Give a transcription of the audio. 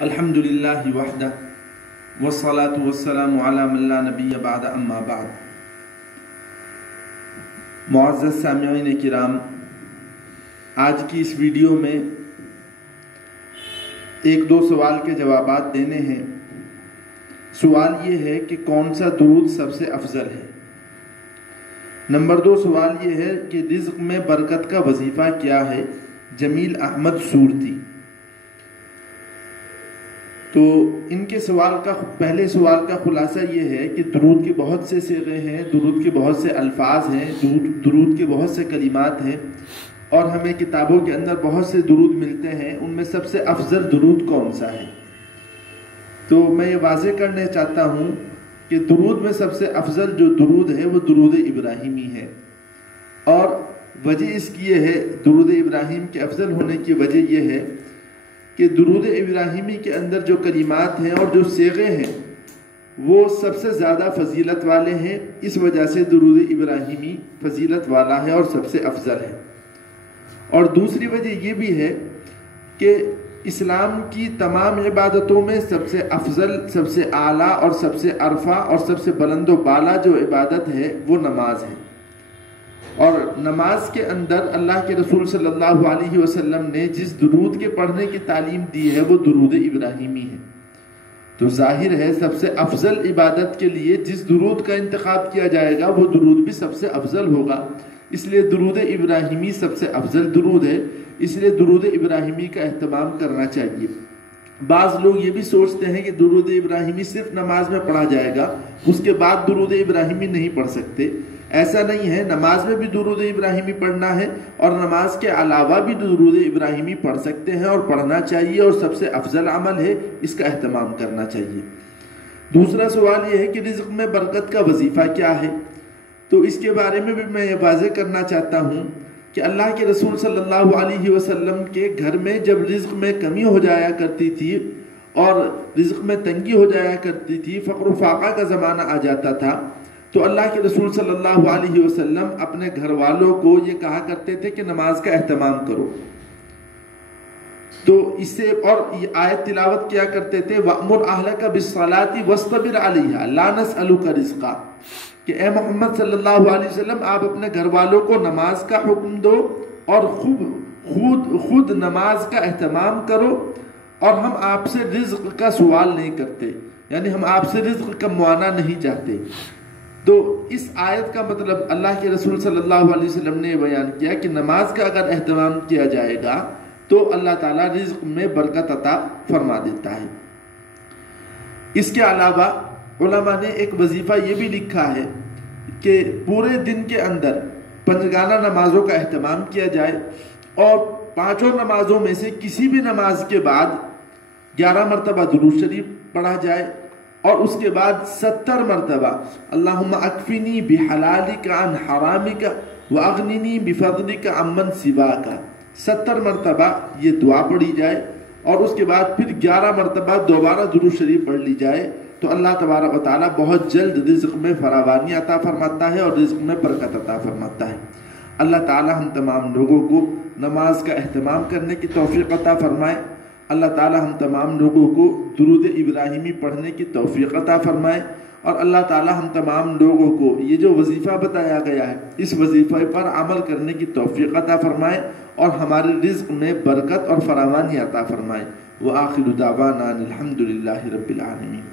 الحمدللہ وحدہ والصلاة والسلام علی من لا نبی بعد اما بعد۔ معزز سامعین کرام، آج کی اس ویڈیو میں ایک دو سوال کے جوابات دینے ہیں۔ سوال یہ ہے کہ کون سا درود سب سے افضل ہے۔ نمبر دو سوال یہ ہے کہ رزق میں برکت کا وظیفہ کیا ہے؟ جمیل احمد صورتی۔ تو ان کے پہلے سوال کا خلاصہ یہ ہے کہ درود کے بہت سے صیغے ہیں، درود کے بہت سے الفاظ ہیں، درود کے بہت سے کلمات ہیں، اور ہمیں کتابوں کے اندر بہت سے درود ملتے ہیں۔ ان میں سب سے افضل درود کون سا ہے؟ تو میں یہ واضح کرنا چاہتا ہوں کہ درود میں سب سے افضل جو درود ہے وہ درود ابراہیمی ہے، اور وجہ اس کی یہ ہے، درود ابراہیم کے افضل ہونے کی وجہ یہ ہے کہ درود ابراہیمی کے اندر جو کلمات ہیں اور جو صیغے ہیں وہ سب سے زیادہ فضیلت والے ہیں۔ اس وجہ سے درود ابراہیمی فضیلت والا ہے اور سب سے افضل ہے۔ اور دوسری وجہ یہ بھی ہے کہ اسلام کی تمام عبادتوں میں سب سے افضل، سب سے اعلیٰ اور سب سے عرفہ اور سب سے بلند و بالا جو عبادت ہے وہ نماز ہے، اور نماز کے اندر اللہ کے رسول صلی اللہ علیہ وسلم نے جس درود کے پڑھنے کی تعلیم دی ہے وہ درود ابراہیمی ہے۔ تو ظاہر ہے سب سے افضل عبادت کے لیے جس درود کا انتخاب کیا جائے گا وہ درود بھی سب سے افضل ہوگا، اس لیے درود ابراہیمی سب سے افضل درود ہے، اس لیے درود ابراہیمی کا اہتمام کرنا چاہیے۔ بعض لوگ یہ بھی سوچتے ہیں کہ درود ابراہیمی صرف نماز میں پڑھا جائے گا، اس کے بعد درود ابراہیمی نہیں پڑھ سکتے۔ ایسا نہیں ہے، نماز میں بھی درود ابراہیمی پڑھنا ہے، اور نماز کے علاوہ بھی درود ابراہیمی پڑھ سکتے ہیں اور پڑھنا چاہیے، اور سب سے افضل عمل ہے، اس کا اہتمام کرنا چاہیے۔ دوسرا سوال یہ ہے کہ رزق میں برکت کا وظیفہ کیا ہے؟ تو اس کے بارے میں بھی میں یہ واضح کرنا چاہتا ہوں کہ اللہ کے رسول صلی اللہ علیہ وسلم کے گھر میں جب رزق میں کمی ہو جایا کرتی تھی اور رزق میں تنگی ہو جایا کرتی تھی، فقر و فاقہ کا زمانہ آ جاتا تھا، تو اللہ کے رسول صلی اللہ علیہ وسلم اپنے گھر والوں کو یہ کہا کرتے تھے کہ نماز کا اہتمام کرو۔ تو اس سے اور یہ آیت تلاوت کیا کرتے تھے، وَأْمُرْ أَهْلَكَ بِالصَّلَاةِ وَاسْتَبِرْ عَلَيْهَا لَا نَسْأَلُكَ رِزْقًا، کہ اے محمد صلی اللہ علیہ وسلم آپ اپنے گھر والوں کو نماز کا حکم دو اور خود نماز کا اہتمام کرو، اور ہم آپ سے رزق کا سوال نہیں کرتے، یعنی ہم آپ سے رزق کا معاونہ نہیں چاہتے۔ تو اس آیت کا مطلب اللہ کے رسول صلی اللہ علیہ وسلم نے بیان کیا کہ نماز کا اگر اہتمام کیا جائے گا تو اللہ تعالیٰ رزق میں برکت عطا فرما دیتا ہے۔ اس کے علاوہ علماء نے ایک وظیفہ یہ بھی لکھا ہے کہ پورے دن کے اندر پنجگانہ نمازوں کا اہتمام کیا جائے، اور پانچوں نمازوں میں سے کسی بھی نماز کے بعد 11 مرتبہ درود شریف پڑھا جائے، اور اس کے بعد 70 مرتبہ اللہم اکفنی بحلالک عن حرامک واغننی بفضلک عمن سواک، 70 مرتبہ یہ دعا پڑھی جائے، اور اس کے بعد پھر 11 مرتبہ دوبارہ درود شریف پڑھ لی جائے، تو اللہ تبارک و تعالیٰ بہت جلد رزق میں فراوانی عطا فرماتا ہے اور رزق میں برکت عطا فرماتا ہے۔ اللہ تعالیٰ ہم تمام لوگوں کو نماز کا اہتمام کرنے کی توفیق عطا فرمائے۔ اللہ تعالیٰ ہم تمام لوگوں کو درود ابراہیمی پڑھنے کی توفیق عطا فرمائے، اور اللہ تعالیٰ ہم تمام لوگوں کو یہ جو وظیفہ بتایا گیا ہے اس وظیفے پر عمل کرنے کی توفیق عطا فرمائے، اور ہمارے رزق میں برکت اور فراوانی عطا فرمائے۔ وآخر دعوانا الحمدللہ رب العالمین۔